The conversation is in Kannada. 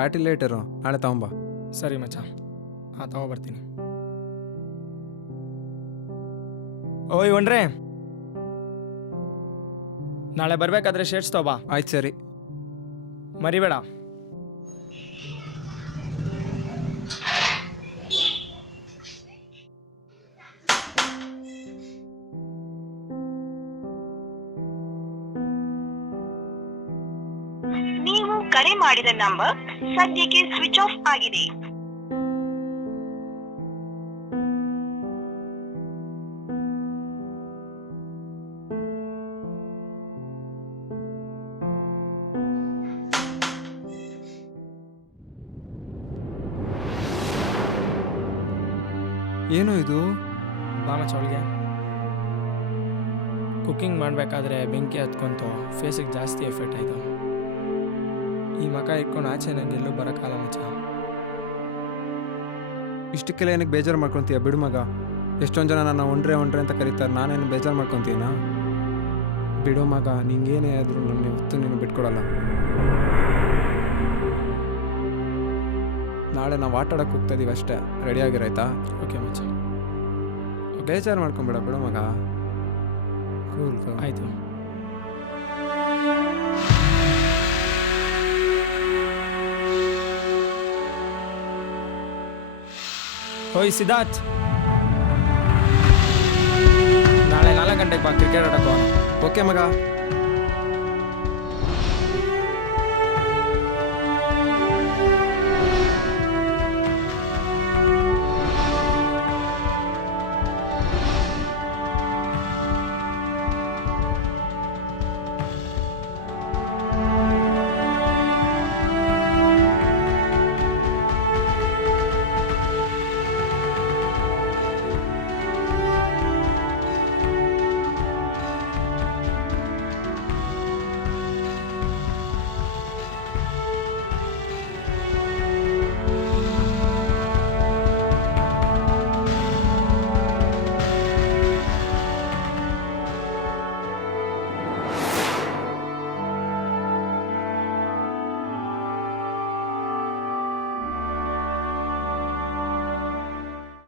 ಬ್ಯಾಟಿ ಲೇಟರು ನಾಳೆ ತಗೊಂಬ. ಸರಿ ಮಚ್ಚ, ತಗೊಬರ್ತೀನಿ. ಓಯ್ ಒಣ್ರೆ, ನಾಳೆ ಬರ್ಬೇಕಾದ್ರೆ ಶರ್ಟ್ಸ್ ತಗೋಬಾ. ಆಯ್ತು ಸರಿ. ಮರಿಬೇಡ. ನೀವು ಕರೆ ಮಾಡಿದ ನಂಬರ್ ಸದ್ಯಕ್ಕೆ ಸ್ವಿಚ್ ಆಫ್ ಆಗಿದೆ. ಏನು ಇದು? ಬಾ ಮಚ್ಚ ಅವಳಿಗೆ. ಕುಕ್ಕಿಂಗ್ ಮಾಡಬೇಕಾದ್ರೆ ಬೆಂಕಿ ಹತ್ಕೊಂತು ಫೇಸಿಗೆ ಜಾಸ್ತಿ ಎಫೆಕ್ಟ್ ಆಯಿತು. ಈ ಮಕ ಇಟ್ಕೊಂಡು ಆಚೆ ನಂಗೆ ಎಲ್ಲೂ ಬರೋಕ್ಕಲ್ಲ ಮಚ್ಚ. ಇಷ್ಟಕ್ಕೆಲ್ಲ ಏನಕ್ಕೆ ಬೇಜಾರು ಮಾಡ್ಕೊತೀಯ? ಬಿಡು ಮಗ. ಎಷ್ಟೊಂದು ಜನ ನನ್ನ ಒಂಡ್ರೆ ಅಂತ ಕರೀತಾರೆ, ನಾನೇನು ಬೇಜಾರು ಮಾಡ್ಕೊತೀನ? ಬಿಡು ಮಗ, ನಿಂಗೇನೇ ಆದರೂ ನನ್ನ ಹೊತ್ತು ನೀನು ಬಿಟ್ಕೊಡಲ್ಲ. ನಾಳೆ ನಾವು ಆಟ ಆಡೋಕ್ಕೆ ಹೋಗ್ತಾ ಇದೀವಿ ಅಷ್ಟೇ, ರೆಡಿಯಾಗಿರಾಯ್ತಾ? ಓಕೆ ಮಚ್ಚ. ಬೇಜಾರು ಮಾಡ್ಕೊಂಬೇಡ, ಬಿಡು ಮಗ. ಕೂಲ್ ಆಯಿತು. ಓಯ್ ಸಿದ್ಧಾರ್ಥ್, ನಾಳೆ 4 ಗಂಟೆಗೆ ಬಾ, ಕ್ರಿಕೆಟ್ ಆಡೋಕೆ. ಓಕೆ ಮಗ.